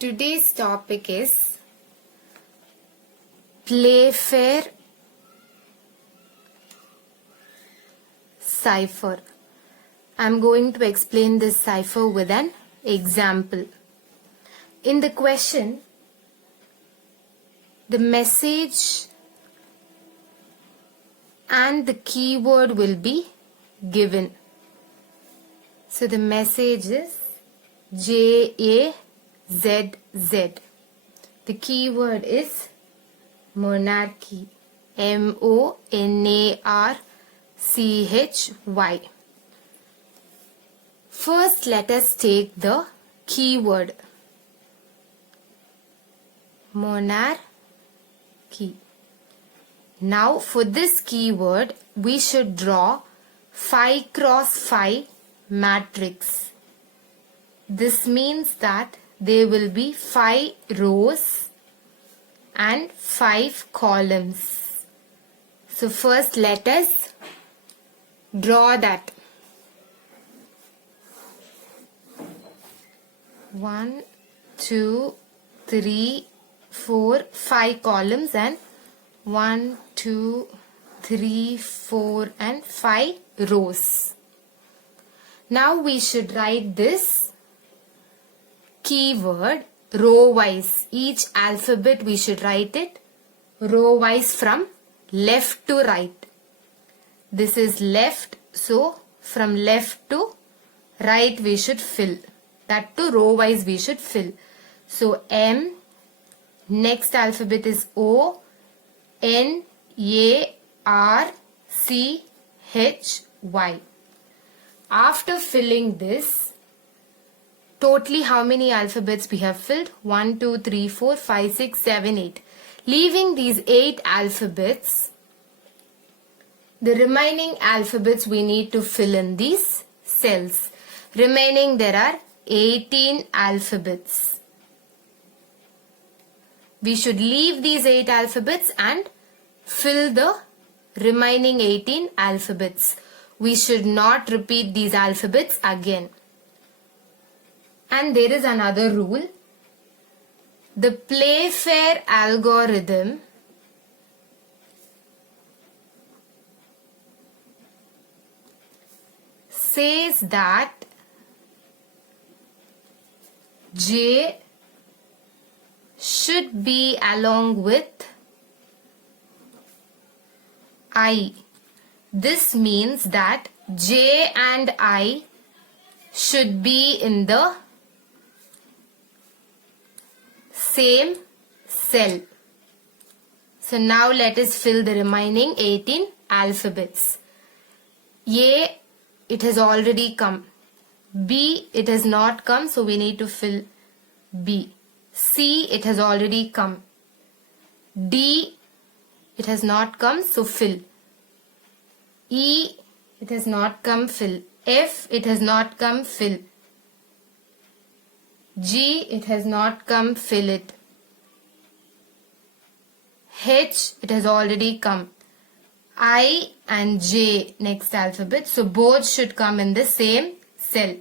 Today's topic is Playfair cipher. I'm going to explain this cipher with an example. In the question, the message and the keyword will be given. So the message is JAZZ. The keyword is monarchy. MONARCHY. First, let us take the keyword monarchy. Now, for this keyword, we should draw 5 cross 5 matrix. This means that there will be 5 rows and 5 columns. So first let us draw that. 1, 2, 3, 4, 5 columns and 1, 2, 3, 4 and 5 rows. Now we should write this keyword row wise. Each alphabet we should write it row wise from left to right. This is left, so from left to right we should fill. That to row wise we should fill. So M, next alphabet is O, N, A, R, C, H, Y. After filling this, totally how many alphabets we have filled? 1, 2, 3, 4, 5, 6, 7, 8. Leaving these 8 alphabets, the remaining alphabets we need to fill in these cells. Remaining there are 18 alphabets. We should leave these 8 alphabets and fill the remaining 18 alphabets. We should not repeat these alphabets again. And there is another rule. The Playfair algorithm says that J should be along with I. This means that J and I should be in the same cell. So now let us fill the remaining 18 alphabets. A, it has already come. B, it has not come, so we need to fill B. C, it has already come. D, it has not come, so fill. E, it has not come, fill. F, it has not come, fill. G, it has not come, fill it. H, it has already come. I and J, next alphabet, so both should come in the same cell.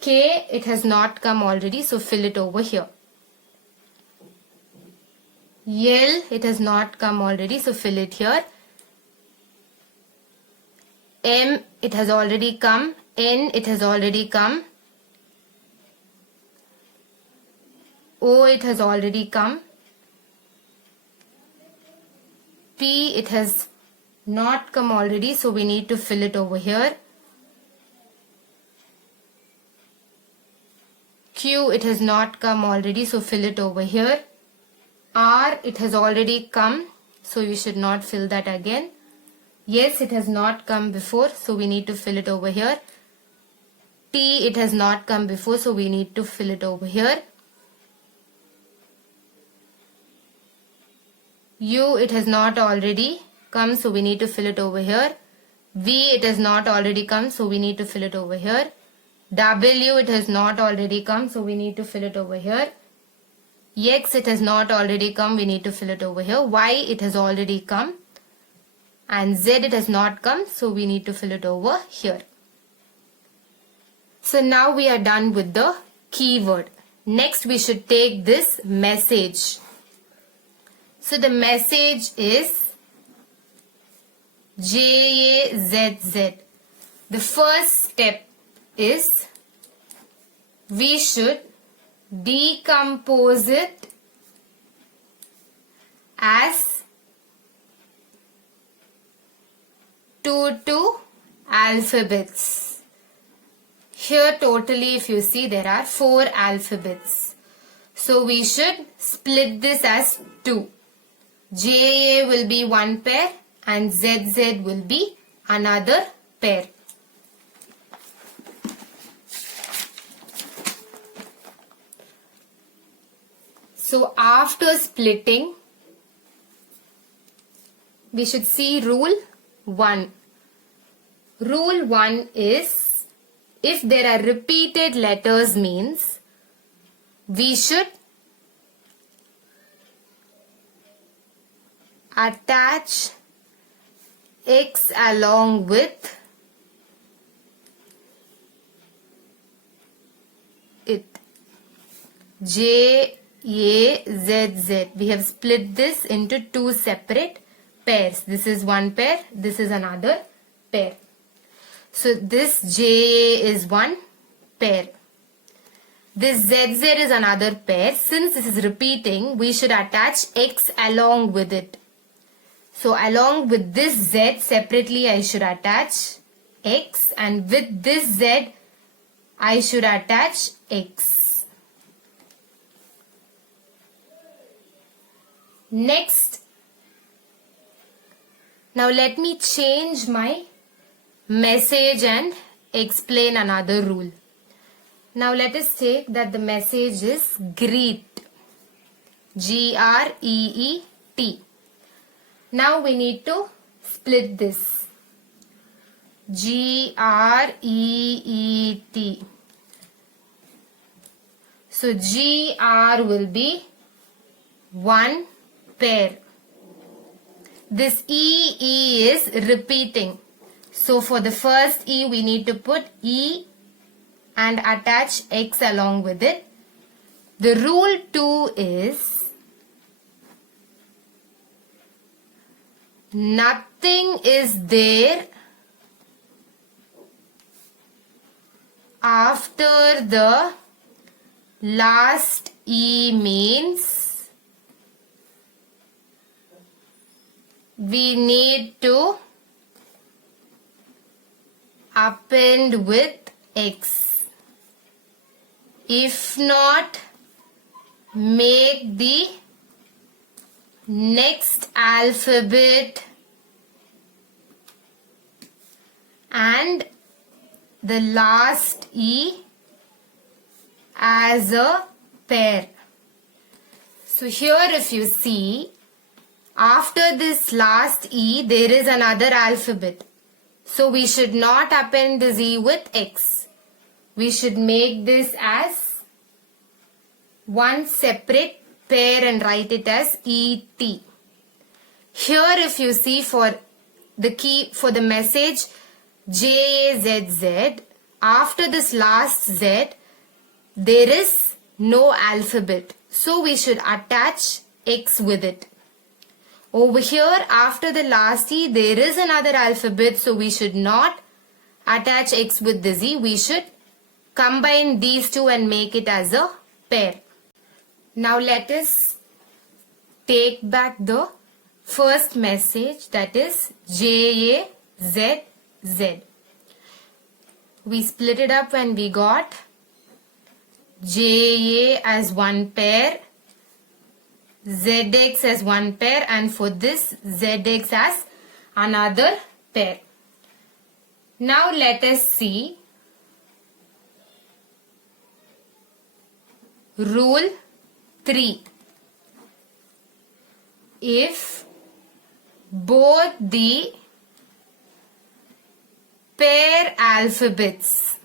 K, it has not come already, so fill it over here. L, it has not come already, so fill it here. M, it has already come. N, it has already come. O, it has already come. P, it has not come already, so we need to fill it over here. Q, it has not come already, so fill it over here. R, it has already come, so you should not fill that again. Yes, it has not come before, so we need to fill it over here. T, it has not come before, so we need to fill it over here. U, it has not already come, so we need to fill it over here. V, it has not already come, so we need to fill it over here. W, it has not already come, so we need to fill it over here. X, it has not already come, we need to fill it over here. Y, it has already come. And Z, it has not come, so we need to fill it over here. So now we are done with the keyword. Next we should take this message. So the message is JAZZ. The first step is we should decompose it as 2 alphabets. Here totally if you see there are 4 alphabets. So we should split this as 2. JA will be one pair and ZZ will be another pair. So after splitting, we should see rule 1. Rule 1 is if there are repeated letters means we should attach X along with it. J, A, Z, Z. We have split this into 2 separate pairs. This is one pair, this is another pair. So this J is one pair. This ZZ is another pair. Since this is repeating, we should attach X along with it. So along with this Z separately I should attach X, and with this Z I should attach X. Next, now let me change my message and explain another rule. Now let us take that the message is greet. G-R-E-E-T. Now we need to split this. G-R-E-E-T. So G-R will be one pair. This E is repeating. So for the first E we need to put E and attach X along with it. The rule 2 is nothing is there after the last E means we need to append with X. If not, make the next alphabet and the last E as a pair. So here if you see, after this last E there is another alphabet. So we should not append the Z with X. We should make this as one separate pair and write it as ET. Here if you see for the key for the message JAZZ, after this last Z there is no alphabet. So we should attach X with it. Over here after the last E there is another alphabet, so we should not attach X with the Z. We should combine these two and make it as a pair. Now let us take back the first message, that is JAZZ. We split it up when we got JA as one pair, ZX as one pair, and for this ZX as another pair. Now let us see rule 3. If both the pair alphabets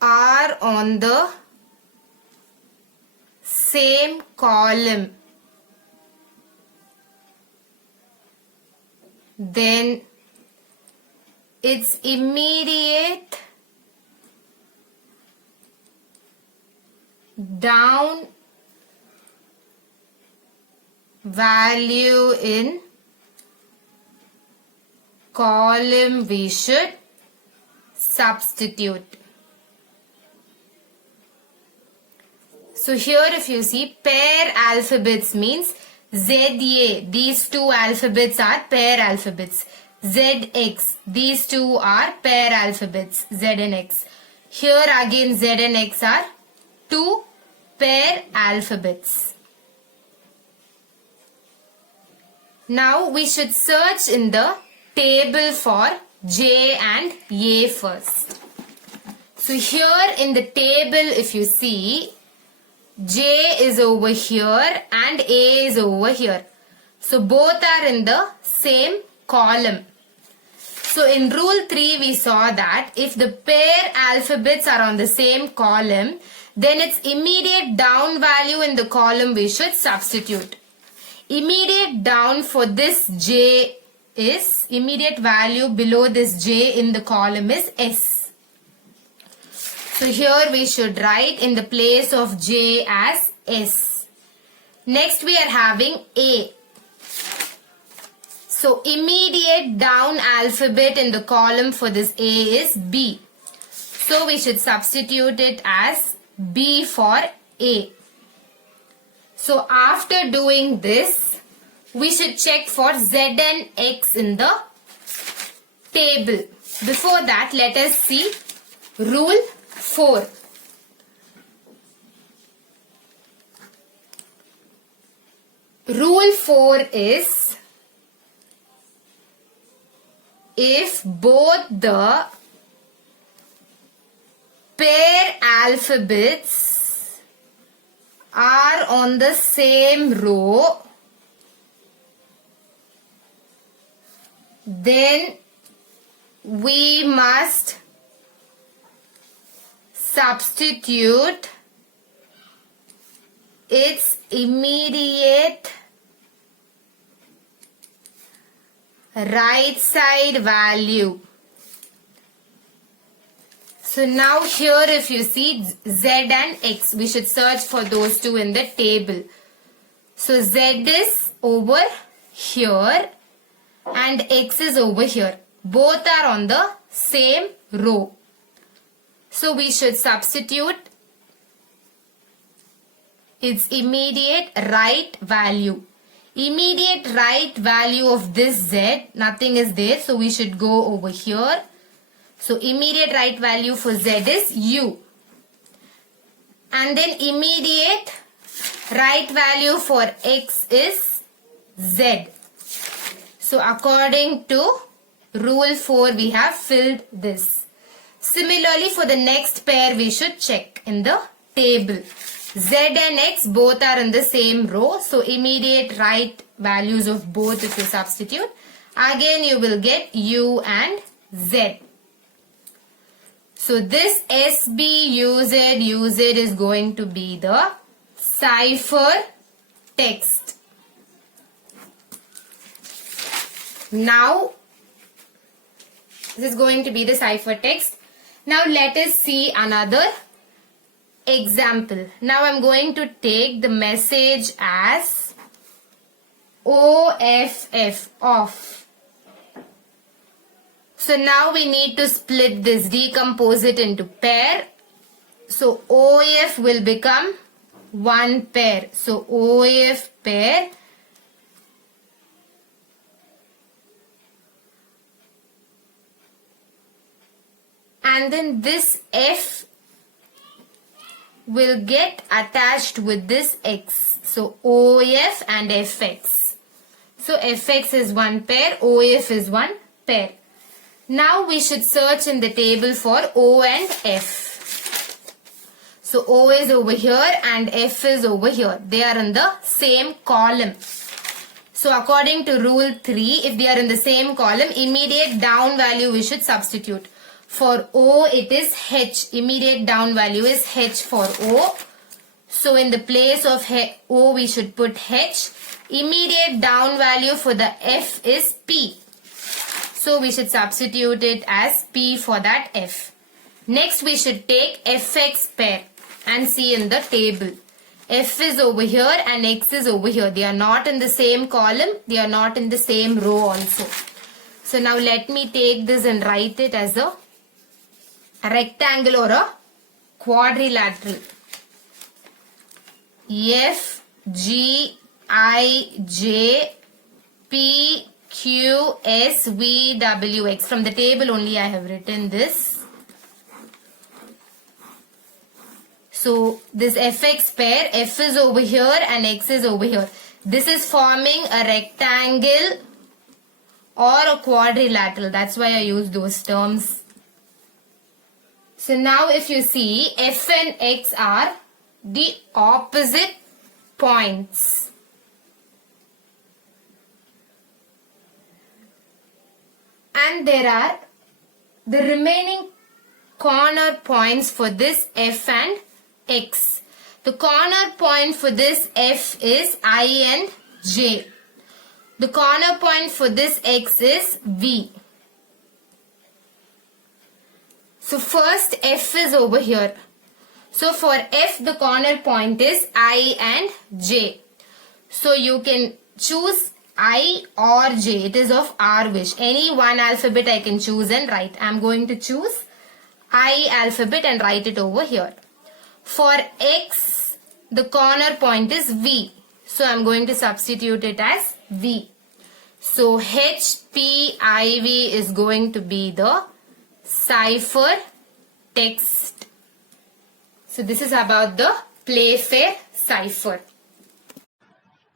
are on the same column, then its immediate down value in column we should substitute. So here if you see, pair alphabets means ZA, these two alphabets are pair alphabets. ZX, these two are pair alphabets, Z and X. Here again Z and X are two pair alphabets. Now we should search in the table for J and A first. So here in the table if you see, J is over here and A is over here. So both are in the same column. So in rule 3 we saw that if the pair alphabets are on the same column, then its immediate down value in the column we should substitute. Immediate down for this J is, immediate value below this J in the column is S. So here we should write in the place of J as S. Next we are having A. So immediate down alphabet in the column for this A is B. So we should substitute it as B for A. So after doing this, we should check for Z and X in the table. Before that, let us see rule 4. Rule 4 is, if both the pair alphabets are on the same row, then we must substitute its immediate right side value. So now here if you see Z and X, we should search for those two in the table. So Z is over here and X is over here. Both are on the same row. So we should substitute its immediate right value. Immediate right value of this Z, nothing is there. So we should go over here. So immediate right value for Z is U. And then immediate right value for X is Z. So according to rule 4, we have filled this. Similarly, for the next pair, we should check in the table. Z and X both are in the same row. So immediate right values of both if you substitute, again you will get U and Z. So this SBUZ is going to be the cipher text. Now, this is going to be the cipher text. Now let us see another example. Now I'm going to take the message as OFF, off. So now we need to split this, decompose it into pair. So OF will become one pair. So OF pair. And then this F will get attached with this X. So OF and FX. So FX is one pair, OF is one pair. Now we should search in the table for O and F. So O is over here and F is over here. They are in the same column. So according to rule 3, if they are in the same column, immediate down value we should substitute. For O, it is H. Immediate down value is H for O. So in the place of O, we should put H. Immediate down value for the F is P. So we should substitute it as P for that F. Next, we should take FX pair. and see in the table. F is over here and X is over here. They are not in the same column. They are not in the same row also. So now let me take this and write it as a rectangle or a quadrilateral. F, G, I, J, P, Q, S, V, W, X. From the table only I have written this. So this Fx pair, F is over here and X is over here. This is forming a rectangle or a quadrilateral. That's why I use those terms. So now if you see, F and X are the opposite points. And there are the remaining corner points for this F and X. The corner point for this F is I and J. The corner point for this X is V. So first F is over here. So for F the corner point is I and J. So you can choose I or J. It is of our wish. Any one alphabet I can choose and write. I am going to choose I alphabet and write it over here. For X, the corner point is V. So I am going to substitute it as V. So HPIV is going to be the cipher text. So this is about the Playfair cipher.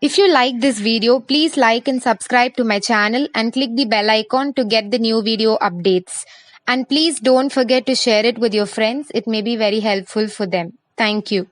If you like this video, please like and subscribe to my channel and click the bell icon to get the new video updates. And please don't forget to share it with your friends. It may be very helpful for them. Thank you.